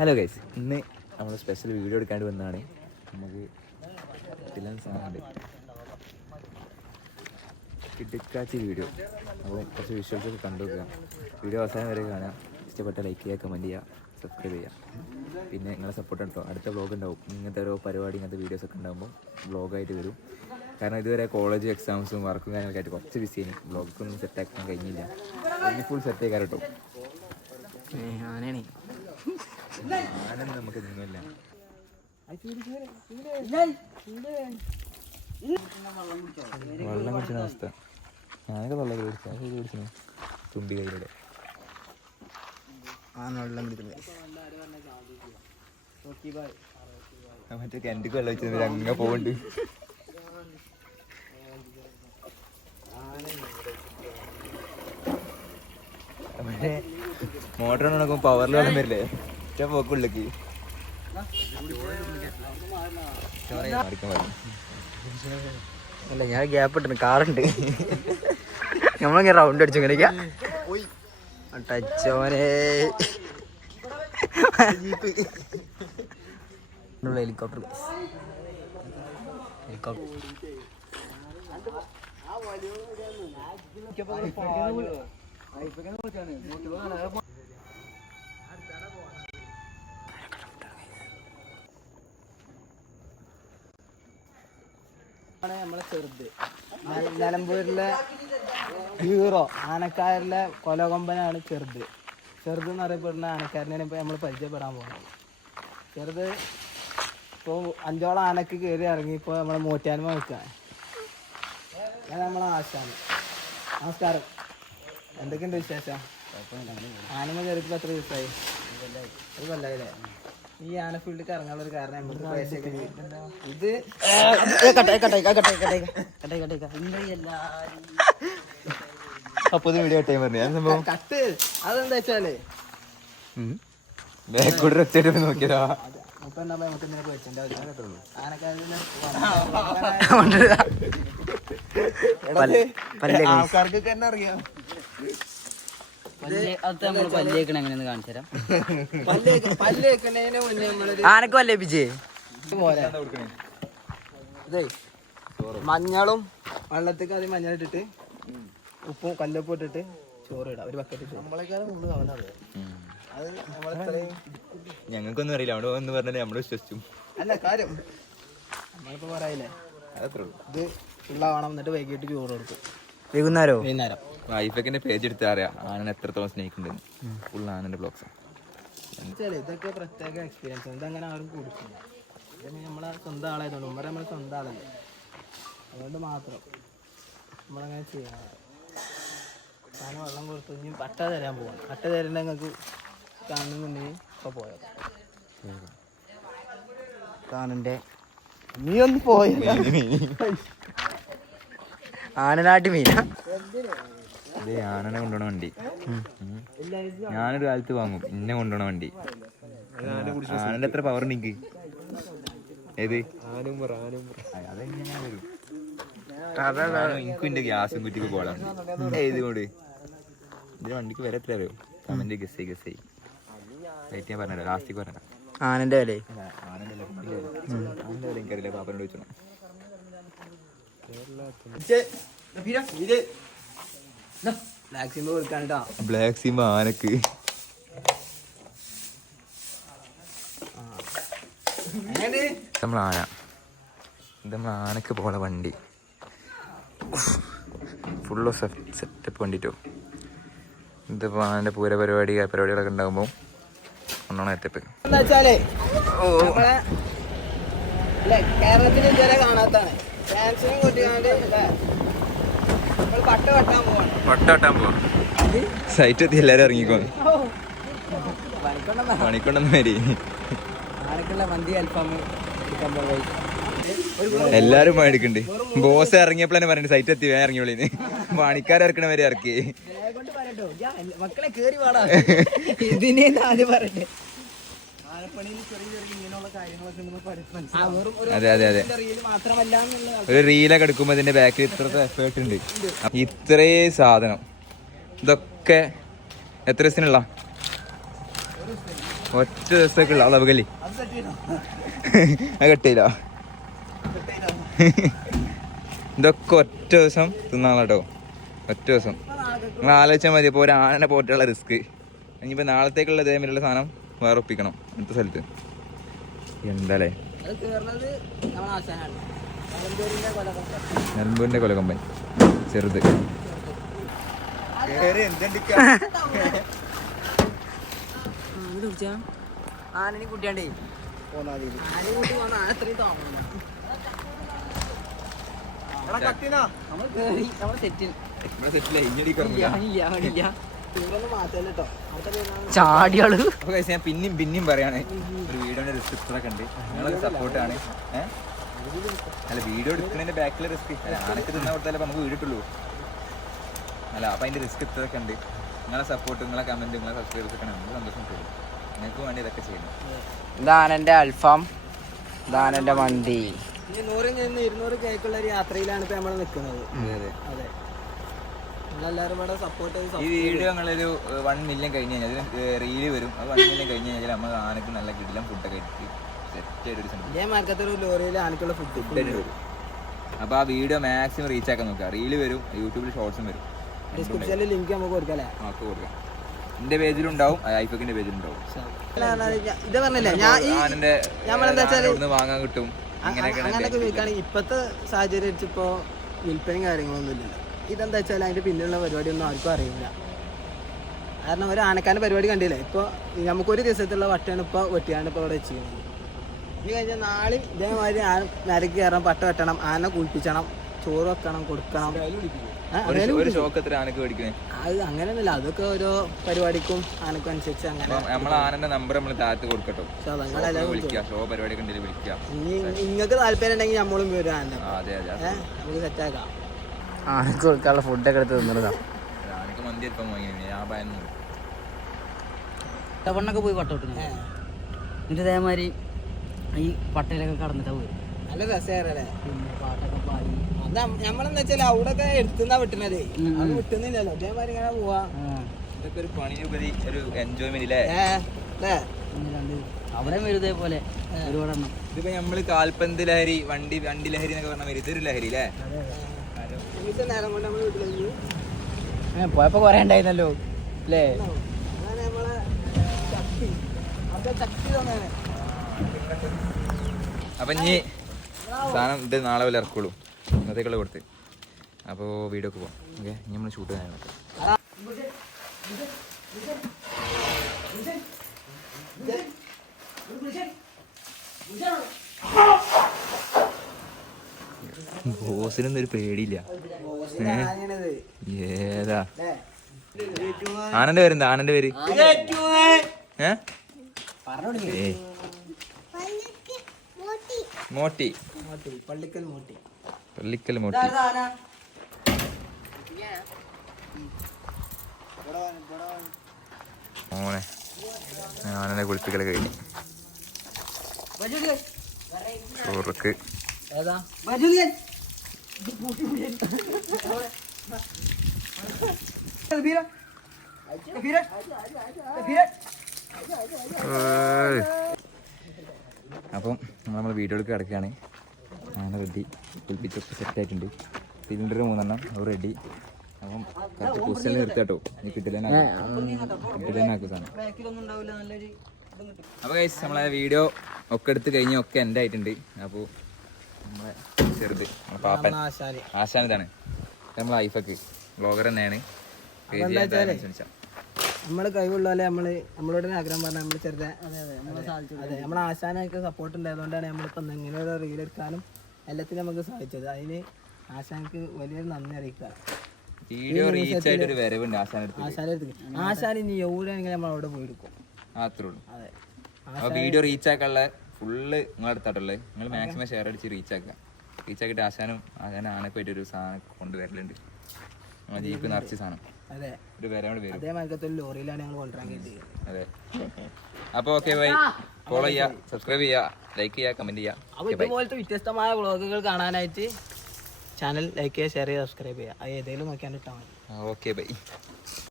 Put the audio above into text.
Hello guys, ഇന്ന് നമ്മൾ special video എടുക്കാണ്ട് വന്നതാണ്. നമുക്ക് സാധനമുണ്ട്, കിടക്കാച്ചി വീഡിയോ. നമ്മൾ കുറച്ച് വിഷ്വൽസൊക്കെ കണ്ടു നോക്കുക. വീഡിയോ അവസാനം വരെ കാണാം. ഇഷ്ടപ്പെട്ട ലൈക്ക് ചെയ്യുക, കമൻറ്റ് ചെയ്യുക, സബ്സ്ക്രൈബ് ചെയ്യുക. പിന്നെ നിങ്ങളെ സപ്പോർട്ട് ഉണ്ടോ, അടുത്ത വ്ളോഗ് ഉണ്ടാവും. ഇങ്ങനത്തെ ഓരോ പരിപാടി, ഇങ്ങനത്തെ വീഡിയോസൊക്കെ ഉണ്ടാകുമ്പോൾ വ്ളോഗായിട്ട് വരും. കാരണം ഇതുവരെ കോളേജ് എക്സാംസും വർക്കും കാര്യങ്ങളൊക്കെ ആയിട്ട് കുറച്ച് ബിസിയാണ്. വ്ളോഗൊന്നും സെറ്റാക്കാൻ കഴിഞ്ഞില്ല. ഇനി ഫുൾ സെറ്റ് ആയിക്കാറ് കേട്ടോ. ആനൊന്നും നമുക്ക് നിന്നില്ല. വെള്ളം കുടിച്ച അവസ്ഥ. ഞാനൊക്കെ വെള്ളം കുടിച്ചു തുമ്പി കയ്യിലൂടെ. മറ്റേ കിണറ്റിക്ക് വെള്ളം വെച്ചിട്ട് അങ്ങ് പോകണ്ട്. മറ്റേ മോട്ടർ നോക്കുമ്പോൾ പവറിൽ വെള്ളം വരില്ലേ, ഒറ്റ പോക്കുള്ളിലേക്ക്. അല്ല, ഞാൻ ഗ്യാപ്പ് ഇട്ടിന് കാറുണ്ട്. നമ്മളിങ്ങനെ റൗണ്ട് അടിച്ചു ഇങ്ങനെ ടച്ചോനെ ഹെലികോപ്റ്റർ നമ്മളെ ചെറുത് നിലമ്പൂരിലെ ഹീറോ ആനക്കാരിലെ കൊലകൊമ്പനാണ് ചെറുത്. ചെറുത് എന്ന് അറിയപ്പെടുന്ന ആനക്കാരനെ ഇപ്പോൾ നമ്മൾ പരിചയപ്പെടാൻ പോകുന്നത്. ചെറുത് ഇപ്പോൾ 5ഓളം ആനക്ക് കയറി ഇറങ്ങി ഇപ്പോൾ നമ്മളെ മൂറ്റാൻമ നിൽക്കുകയാണ്. ഞാൻ നമ്മളെ ആശാണ്. നമസ്കാരം, എന്തൊക്കെയുണ്ട് വിശേഷം? ആനമ കയറിയപ്പോൾ എത്ര ദിവസമായി? ഒരു കൊല്ലായില്ലേ? ഈ ആന ഫീൽഡിൽ ഇറങ്ങാനുള്ള ഒരു കാരണം ഇത് അപ്പൊ വീഡിയോ ടൈം പറഞ്ഞു. കട്ട് അതെന്താ വെച്ചാല് നോക്കിയതാ. അപ്പൊ എന്താ നമുക്ക് ഇങ്ങനെ പേടിച്ചിട്ടുണ്ടോ? ആൾക്കാർക്കൊക്കെ തന്നെ അറിയാം. ആനക്ക് വല്ലേപ്പിച്ചേ ഇതേ മഞ്ഞളും വെള്ളത്തേക്ക് ആദ്യം മഞ്ഞളിട്ടിട്ട് ഉപ്പും കല്ലൊപ്പം ഇട്ടിട്ട് ചോറ് ഇടാം. ഒരു ബക്കറ്റ് ഞങ്ങൾക്കൊന്നും അറിയില്ല. അവിടെ ഒന്ന് പറഞ്ഞാൽ നമ്മള് വിശ്വസിച്ചു. അല്ല കാര്യം നമ്മളിപ്പോ പറയില്ലേ, ഇത് ഫുള്ളാവണം. എന്നിട്ട് വൈകിട്ട് ചോറ് കൊടുക്കും. വൈകുന്നേരം വൈഫൊക്കെ പേജ് എടുത്ത് അറിയാം ആനനെ എത്രത്തോളം സ്നേഹിക്കുന്നുണ്ട്. ഫുൾ ആനന്റെ ബ്ലോഗ്സ്. ഇതൊക്കെ പ്രത്യേക എക്സ്പീരിയൻസ്. ഇതങ്ങനെ ആരും കൊടുക്കില്ല. ഇതന്നെ നമ്മളെ സ്വന്തം ആളായതുകൊണ്ട് ഉമ്മരെ നമ്മളെ സ്വന്തം ആളല്ലേ, അതുകൊണ്ട് മാത്രം നമ്മളങ്ങനെ ചെയ്യാറ്. ആന വെള്ളം കൊടുത്തു. ഇനി പട്ട തരാൻ പോകണം. പട്ട തരേണ്ട നിങ്ങൾക്ക് കാണുന്നുണ്ടെങ്കിൽ ഇപ്പൊ പോയോ കാണണ്ടേ? നീ ഒന്ന് പോയ ആനനാട്ടി മീന. ആനനെ കൊണ്ടുപോണ വണ്ടി ഞാനൊരു കാലത്ത് വാങ്ങും. ഇന്നെ കൊണ്ടുപോണ വണ്ടി. ആനന്റെ എത്ര പവർ ഉണ്ടെങ്കിൽ ഏത് അതെങ്ങനെ വരും? എനിക്കും എന്റെ ഗ്യാസും കുറ്റിക്ക് പോകാൻ ഏതുകൊണ്ട് ഇതിന്റെ വണ്ടിക്ക് വില എത്ര അറിയോ? കമന്റ് ഗസ് ഞാൻ പറഞ്ഞല്ലോ, ലാസ്റ്റിക്ക് പറഞ്ഞ ആനന്റെ വില. ആനന്റെ വില എനിക്കറിയില്ല, പാപ്പനോട് ചോദിച്ചോ. ബ്ലാക്ക് സിംബ ആനക്ക് നമ്മളാന. ഇത് നമ്മൾ ആനക്ക് പോണ വണ്ടി. ഫുള്ള് സെറ്റപ്പ് വണ്ടിട്ടോ. ഇതിപ്പോ ആനന്റെ പൂര പരിപാടികളൊക്കെ ഉണ്ടാകുമ്പോ ഒന്നാണ് സെറ്റപ്പ്. എന്താ വെച്ചാലേ കേരളത്തിൽ ഇതുവരെ കാണാത്താണ്. പട്ട വെട്ടാൻ പോവാ. സൈറ്റ് എത്തി എല്ലാരും ഇറങ്ങിക്കോ. മണിക്കൊണ്ടെന്ന് വരി എല്ലാരും എടുക്കണ്ട്. ബോസ് ഇറങ്ങിയപ്പോൾ തന്നെ പറഞ്ഞിട്ട് സൈറ്റ് എത്തി വേറെ ഇറങ്ങിയോളിന്ന്. പണിക്കാരിറക്കണ വരെ ഇറക്കി. മക്കളെ കേറി പാടാ ഇതിനെ ആദ്യം പറയട്ടെ. അതെ. ഒരു റീലൊക്കെ എടുക്കുമ്പോ ഇതിന്റെ ബാക്കിൽ ഇത്രത്തെ എഫേർട്ട് ഉണ്ട്. ഇത്രേ സാധനം ഇതൊക്കെ എത്ര ദിവസത്തിനുള്ള ഒറ്റ ദിവസത്തേക്കുള്ള അളവുകല്ലേ കെട്ടിയില്ല. ഇതൊക്കെ ഒറ്റ ദിവസം തിന്നാളോ കേട്ടോ, ഒറ്റ ദിവസം. നിങ്ങൾ ആലോചിച്ചാൽ മതി. ഇപ്പോൾ ഒരു ആനനെ പോറ്റുള്ള റിസ്ക്. ഇനിയിപ്പോൾ നാളത്തേക്കുള്ള ഇതേമാതിരിയുള്ള സാധനം വേറെ ഒപ്പിക്കണം അടുത്ത സ്ഥലത്ത്. എന്താല്ലേ നിലമ്പൂരിൻ്റെ കൊലക്കൊമ്പൻ ചെറുത്. ആനനി കുട്ടിയാണ്ടേ ചാടിയാള്. ഞാൻ പിന്നെയും പറയാണ്, ഒരു വീഡിയോന്റെ റിസ്ക് ഇത്രയൊക്കെ ഉണ്ട്. നിങ്ങളൊക്കെ സപ്പോർട്ടാണ്. അല്ല വീഡിയോ എടുക്കുന്നതിന്റെ ബാക്കിലെ റിസ്ക് ആനക്ക് തിന്നാൻ കൊടുത്താലേ നമുക്ക് വീഡിയോ ഇട്ടുള്ളൂ. അല്ല അപ്പം അതിന്റെ റിസ്ക് ഇത്രയൊക്കെ ഉണ്ട്. നിങ്ങളെ സപ്പോർട്ട്, നിങ്ങളെ കമന്റ്, നിങ്ങളെ സബ്സ്ക്രൈബേഴ്സ് ഒക്കെ നമുക്ക് സന്തോഷം തരും. നിങ്ങൾക്ക് വേണ്ടി ഇതൊക്കെ ചെയ്യണം. ഇതാണെന്റെ അൽഫാം, ഇതാണെന്റെ മന്തി. 100-200 കേക്കുള്ള ഒരു യാത്രയിലാണ് ഇപ്പൊ നമ്മൾ നിൽക്കുന്നത്. അതെ, നിങ്ങളെല്ലാവരും ഇവിടെ സപ്പോർട്ട് ചെയ്ത്. ഈ വീഡിയോ ഞങ്ങളൊരു 1 മില്യൺ കഴിഞ്ഞ് കഴിഞ്ഞാൽ റീല് വരും. അത് 1 മില്യൺ കഴിഞ്ഞ് കഴിഞ്ഞാൽ നമ്മൾ ആനക്ക് നല്ല കിടിലം ഫുഡൊക്കെ ഇട്ട് സെറ്റ് ആയിട്ട് ഇതേ മാർക്കത്തെ ഒരു ലോറിയിൽ ആനക്കുള്ള ഫുഡ് വരും. അപ്പോൾ ആ വീഡിയോ മാക്സിമം റീച്ച് ആക്കാൻ നോക്കുക. റീല് വരും, യൂട്യൂബിൽ ഷോർട്സും വരും. ഡിസ്ക്രിപ്ഷനിൽ ലിങ്ക് നമുക്ക് കൊടുക്കാം. നമുക്ക് കൊടുക്കാം. എന്റെ പേജിലുണ്ടാവും, ഐഫക്കിന്റെ പേജിലുണ്ടാവും. ഇത് പറഞ്ഞില്ലേ വാങ്ങാൻ കിട്ടും. അങ്ങനെയൊക്കെ ഉപയോഗിക്കുകയാണെങ്കിൽ ഇപ്പോഴത്തെ സാഹചര്യം വെച്ചിപ്പോ വിൽപ്പനയും കാര്യങ്ങളൊന്നും ഇല്ല. ഇതെന്താ വെച്ചാൽ അതിന്റെ പിന്നിലുള്ള പരിപാടിയൊന്നും ആർക്കും അറിയില്ല. കാരണം ഒരു ആനക്കാരൻ്റെ പരിപാടി കണ്ടില്ലേ. ഇപ്പോൾ നമുക്കൊരു ദിവസത്തുള്ള വട്ടയാണ് ഇപ്പോൾ വെട്ടിയാണ് ഇപ്പോൾ ഇവിടെ ചെയ്യുന്നത്. ഇനി കഴിഞ്ഞാൽ നാളെ ഇതേമാതിരി ആന നരക്ക് കയറണം, പട്ട വെട്ടണം, ആന കുളിപ്പിച്ചണം, ചോറ് വെക്കണം, കൊടുക്കണം. അത് അങ്ങനെയൊന്നുമില്ല, അതൊക്കെ ഓരോ പരിപാടിക്കും ആനക്കും അനുസരിച്ച് അങ്ങനെ. നിങ്ങൾക്ക് താല്പര്യം ഉണ്ടെങ്കിൽ നമ്മളും വരും ആന, നമുക്ക് സെറ്റാക്കാം. ആനക്ക് കൊടുക്കാനുള്ള ഫുഡൊക്കെ എടുത്ത് തിന്നതാ. ടവണ്ണൊക്കെ പോയി പട്ട വിട്ടു. എന്നിട്ട് ഇതേമാതിരി ഈ പട്ടയിലൊക്കെ കടന്നിട്ടാ പോയി. നല്ല രസകരല്ലേ, പാട്ടൊക്കെ പാടി. അത് നമ്മളെന്താ വെച്ചാൽ അവിടെ ഒക്കെ എടുത്തുന്നാ വിട്ടുന്നത്, അത് വിട്ടുന്നില്ലല്ലോ. അതേമാതിരി ഇങ്ങനെ പോവാ. ഇതൊക്കെ ഒരു പണിയുപരി ഒരു എൻജോയ്മെന്റ് അവിടെ വരുതേ പോലെ ഒരുപാട് എണ്ണം. ഇതിപ്പോ നമ്മള് കാൽപന്ത് ലഹരി, വണ്ടി ലഹരി എന്നൊക്കെ പറഞ്ഞാൽ ഇതൊരു ലഹരി അല്ലേ. നേരം കൊണ്ട് നമ്മള് വീട്ടിലേക്ക് പോയപ്പോ കൊറേ ഉണ്ടായിരുന്നല്ലോ അല്ലേ. നമ്മളെ ശക്തി, അതൊക്കെ ശക്തി തോന്നാണ്. അപ്പം ഇനി സാധനം ഇത് നാളെ വല്ല ഇറക്കുള്ളൂ, ഇന്നത്തേക്കുള്ള കൊടുത്ത്. അപ്പോൾ വീഡിയോക്ക് പോകാം. ഓക്കെ, ഇനി നമ്മൾ ഷൂട്ട് ചെയ്യാൻ ബോസിനൊന്നും ഒരു പേടിയില്ല. ഏതാ ആനന്റെ പേരെന്താ? ആനന്റെ പേര് മോട്ടി. പള്ളിക്കൽ മോട്ടി. പള്ളിക്കൽ മോട്ടി. മോനെ ആനനെ കുളിപ്പിക്കൽ കഴിഞ്ഞു. ചോറക്ക് അപ്പം നമ്മൾ വീഡിയോയിലേക്ക് കിടക്കുകയാണ്. ആന റെഡി, കുളിപ്പിച്ചൊക്കെ സെറ്റായിട്ടുണ്ട്. സിലിണ്ടർ 3 അത് റെഡി. അപ്പം കുറച്ച് പൊസിഷനിൽ നിർത്താട്ടോ, ഇനി കിട്ടില്ലാനാക്കും സാധനം. അപ്പോൾ ഗൈസ് നമ്മളെ വീഡിയോ ഒക്കെ എടുത്ത് കഴിഞ്ഞ് ഒക്കെ എൻ്റെ ആയിട്ടുണ്ട്. അപ്പോൾ നമ്മളെ ചെറുത് നമ്മളെ പാപ്പൻ ആശാൻ ഇതാണ് നമ്മളെ ഐഫക്ക് വ്ളോഗർ തന്നെയാണ്. നമ്മള് കഴിവുള്ള പോലെ നമ്മളോട് ആഗ്രഹം പറഞ്ഞാൽ നമ്മൾ ചെറുതെ നമ്മളെ ആശാനൊക്കെ സപ്പോർട്ട് ഉണ്ടായതുകൊണ്ടാണ് നമ്മളിപ്പോൾ ഇങ്ങനെ ഒരു റീൽ എടുക്കാനും എല്ലാത്തിനും നമുക്ക് സാധിച്ചത്. അതിന് ആശാനക്ക് വലിയൊരു നന്ദി അറിയിക്കുക. വീഡിയോ റീച്ച് ആയിട്ട് ഒരു വരവുണ്ട് ആശാൻ ഇനി എവിടെയാണെങ്കിൽ നമ്മൾ അവിടെ പോയി എടുക്കും. അത്രേ ഉള്ളൂ. അപ്പോൾ വീഡിയോ റീച്ച് ആക്കാനുള്ള ഫുള്ള് നിങ്ങളെടുത്താട്ടുള്ളത്. നിങ്ങൾ മാക്സിമം ഷെയർ അടിച്ച് റീച്ച് ആക്കുക. റീച്ച് ആക്കിയിട്ട് ആശാനും ആനക്ക് പറ്റിയ ഒരു സാധനം കൊണ്ടുവരലുണ്ട്. നമ്മളെ ജീപ്പ് നിറച്ച് സാധനം. അതെ, ഒരു വരവിടെ വരും. അതേ മാർക്കത്തെ ലോറിയിലാണ് ഞങ്ങൾ കൊണ്ടുവരാൻ കിട്ടിയത്. അതെ. അപ്പോൾ ഓക്കെ ബൈ. ഫോളോ ചെയ്യുക, സബ്സ്ക്രൈബ് ചെയ്യുക, ലൈക്ക് ചെയ്യുക, കമന്റ് ചെയ്യുക. അപ്പോൾ ഇതുപോലത്തെ വ്യത്യസ്തമായ വ്ളോഗുകൾ കാണാനായിട്ട് ചാനൽ ലൈക്ക് ചെയ്യുക, ഷെയർ ചെയ്യുക, സബ്സ്ക്രൈബ് ചെയ്യുക. അത് ഏതെങ്കിലും നോക്കിയാൽ ഇട്ടാൽ മതി. Okay bye.